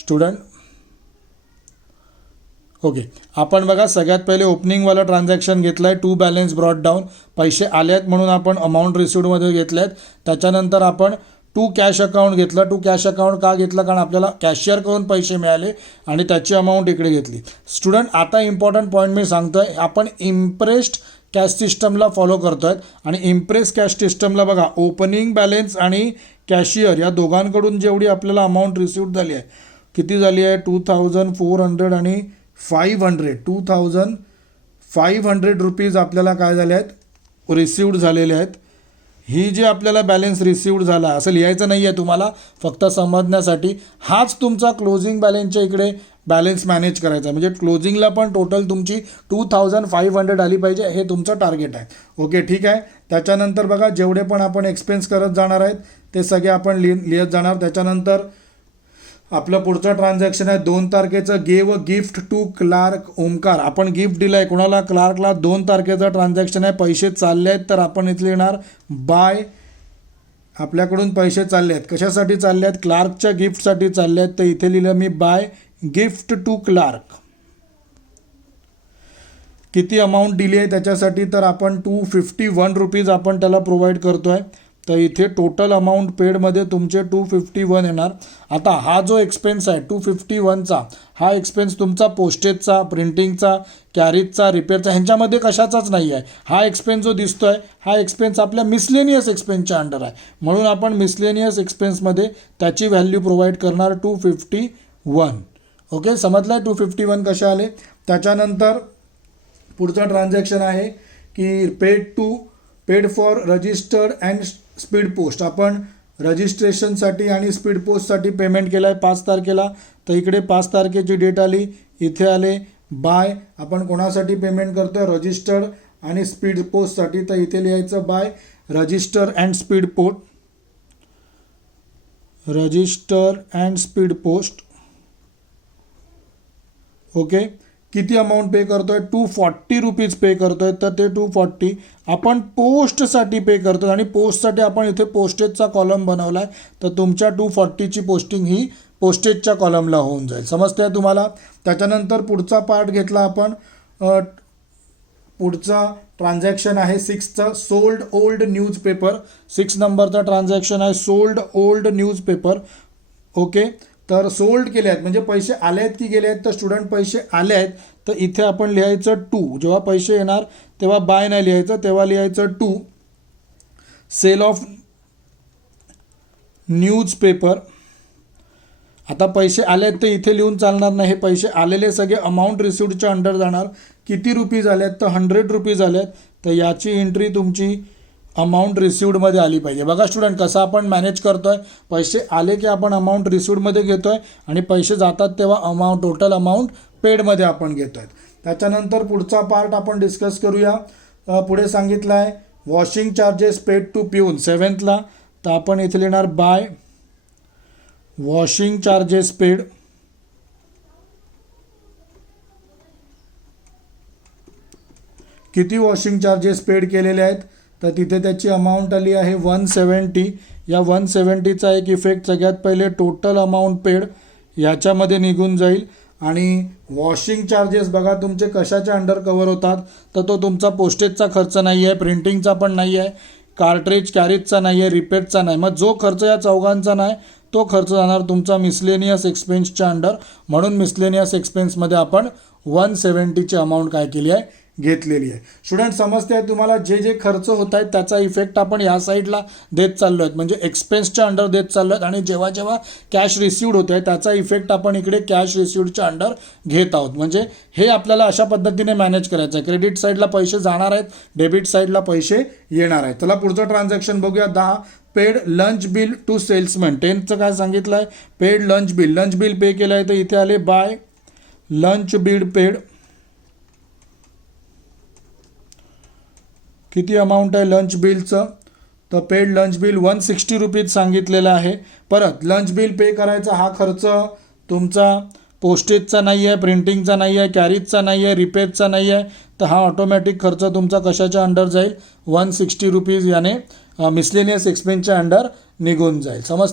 Student okay, आपण बघा सगळ्यात पहिले ओपनिंगवाला ट्रान्झॅक्शन घेतलं आहे, टू बॅलन्स ब्रॉट डाऊन, पैसे आले आहेत म्हणून आपण अमाऊंट रिसिव्डमध्ये घेतले आहेत. त्याच्यानंतर आपण टू कॅश अकाउंट घेतलं. टू कॅश अकाउंट का घेतलं? कारण आपल्याला कॅशियरकडून पैसे मिळाले आणि त्याची अमाऊंट इकडे घेतली. स्टुडंट आता इम्पॉर्टंट पॉईंट मी सांगतो आहे, आपण इम्प्रेस्ड कॅश सिस्टमला फॉलो करतो आहे आणि इम्प्रेस कॅश सिस्टमला बघा ओपनिंग बॅलन्स आणि कॅशियर या दोघांकडून जेवढी आपल्याला अमाऊंट रिसिव्ड झाली आहे, किती झाली आहे? 2400 आणि 500, 2500 रुपीज आपल्याला काय झाले आहेत? रिसिव्ड झालेले आहेत. ही जी आपल्याला बॅलन्स रिसिव्ड झाला, असं लिहायचं नाही आहे तुम्हाला, फक्त समजण्यासाठी. हाच तुमचा क्लोजिंग बॅलन्सच्या इकडे बॅलन्स मॅनेज करायचा, म्हणजे क्लोजिंगला पण टोटल तुमची 2500 आली पाहिजे, हे तुमचं टार्गेट आहे. ओके, ठीक आहे. त्याच्यानंतर बघा जेवढे पण आपण एक्सपेन्स करत जाणार आहेत ते सगळे आपण लिहित जाणार. त्याच्यानंतर आपलं पुढचं ट्रान्झॅक्शन आहे 2 तारखेचं, give gift to clerk Omkar. आपण गिफ्ट दिलं आहे कोणाला? क्लार्कला. 2 तारखेचं ट्रान्झॅक्शन आहे, पैसे चालले आहेत, तर आपण इथे लिहिणार बाय. आपल्याकडून पैसे चालले आहेत, कशासाठी चालले आहेत? क्लार्कच्या गिफ्टसाठी चालले आहेत, तर इथे लिहिलं मी बाय गिफ्ट टू क्लार्क. किती अमाऊंट दिली आहे त्याच्यासाठी? तर आपण 251 रुपीज आपण त्याला प्रोव्हाइड करतो आहे, तर इथे टोटल अमाऊंट पेडमध्ये तुमचे 251 येणार. आता हा जो एक्सपेन्स आहे 251चा, हा एक्सपेन्स तुमचा पोस्टेजचा, प्रिंटिंगचा, कॅरेजचा, रिपेअरचा, ह्यांच्यामध्ये कशाचाच नाही आहे. हा एक्सपेन्स जो दिसतो आहे हा एक्सपेन्स आपल्या मिसलेनियस एक्सपेन्सच्या अंडर आहे, म्हणून आपण मिसलेनियस एक्सपेन्समध्ये त्याची व्हॅल्यू प्रोव्हाइड करणार 251. ओके, समजलं आहे 251 कसे आले. त्याच्यानंतर पुढचं ट्रान्झॅक्शन आहे की paid for registered and speed post. आपण रजिस्ट्रेशनसाठी आणि स्पीड पोस्टसाठी पेमेंट केलं आहे 5 तारखेला, तर इकडे 5 तारखेची डेट आली, इथे आले बाय. आपण कोणासाठी पेमेंट करतो आहे? रजिस्टर्ड आणि स्पीड पोस्टसाठी, तर इथे लिहायचं by register and speed post. Register and speed post. Okay, किती अमाऊंट पे करतो आहे? 240 रुपीज पे करतो आहे, तर ते 240 आपण पोस्टसाठी पे करतो आणि पोस्टसाठी आपण इथे पोस्टेजचा कॉलम बनवला आहे, तर तुमच्या 240ची पोस्टिंग ही पोस्टेजच्या कॉलमला होऊन जाईल. समजते आहे तुम्हाला? त्याच्यानंतर पुढचा पार्ट घेतला आपण, पुढचा ट्रान्झॅक्शन आहे 6चं, सोल्ड ओल्ड न्यूजपेपर. 6 नंबरचा ट्रान्झॅक्शन आहे सोल्ड ओल्ड न्यूजपेपर. ओके, तर सोल्ड केले आहेत म्हणजे पैसे आले आहेत की गेले आहेत? तर स्टुडंट पैसे आले आहेत, तर इथे आपण लिहायचं 2. जेव्हा पैसे येणार तेव्हा बाय नाही लिहायचं, तेव्हा लिहायचं 2. Sale of newspaper. आता पैसे आले आहेत तर इथे लिहून चालणार नाही, हे पैसे आलेले सगळे अमाऊंट रिसिव्डच्या अंडर जाणार. किती रुपीज आले आहेत? तर 100 रुपीज आले आहेत, तर याची एंट्री तुमची अमाऊंट रिसिव्डमध्ये आली पाहिजे. बघा स्टुडंट कसं आपण मॅनेज करतो आहे, पैसे आले की आपण अमाऊंट रिसिव्डमध्ये घेतो आहे आणि पैसे जातात तेव्हा टोटल अमाऊंट पेडमध्ये आपण घेतो आहे. त्याच्यानंतर पुढचा पार्ट आपण डिस्कस करूया. पुढे सांगितलं आहे वॉशिंग चार्जेस पेड टू पिऊन 7thला, तर आपण इथे लिहिणार बाय वॉशिंग चार्जेस पेड. किती वॉशिंग चार्जेस पेड केलेले आहेत? तर तिथे त्याची अमाऊंट आली आहे 170. या 170चा एक इफेक्ट सगळ्यात पहिले टोटल अमाऊंट पेड याच्यामध्ये निघून जाईल. आणि वॉशिंग चार्जेस बघा तुमचे कशाच्या अंडर कवर होतात? तर तो तुमचा पोस्टेजचा खर्च नाही आहे, प्रिंटिंगचा पण नाही आहे, कार्ट्रेज कॅरेजचा नाही आहे, रिपेअरचा नाही. मग जो खर्च या चौघांचा नाही तो खर्च जाणार तुमचा मिसलेनियस एक्सपेन्सच्या अंडर, म्हणून मिसलेनियस एक्सपेन्समध्ये आपण 170ची अमाऊंट काय केली आहे? घेतलेली आहे. स्टुडंट समजते आहे तुम्हाला? जे जे खर्च होत आहेत त्याचा इफेक्ट आपण या साईडला देत चाललो आहेत, म्हणजे एक्सपेन्सच्या अंडर देत चाललो आहेत, आणि जेव्हा जेव्हा कॅश रिसिव्ड होते आहे त्याचा इफेक्ट आपण इकडे कॅश रिसिव्डच्या अंडर घेत आहोत. म्हणजे हे आपल्याला अशा पद्धतीने मॅनेज करायचं आहे. क्रेडिट साईडला पैसे जाणार आहेत, डेबिट साईडला पैसे येणार आहेत. चला पुढचं ट्रान्झॅक्शन बघूया. 10 paid lunch bill to salesman. 10चं काय सांगितलं आहे? Paid lunch bill. Lunch bill pay केलं आहे, तर इथे आले बाय लंच बिल पेड. किती अमाऊंट आहे लंच बिलचं? तर पेड लंच बिल 160 रुपीज सांगितलेलं आहे. परत लंच बिल पे करायचा हा खर्च तुमचा पोस्टेजचा नाही आहे, प्रिंटिंगचा नाही आहे, कॅरेजचा नाही आहे, रिपेअरचा नाही आहे, तर हा ऑटोमॅटिक खर्च तुमचा कशाच्या अंडर जाईल? 160 रुपीज याने मिसलेनियस एक्सपेन्सच्या अंडर निघून जाईल. समज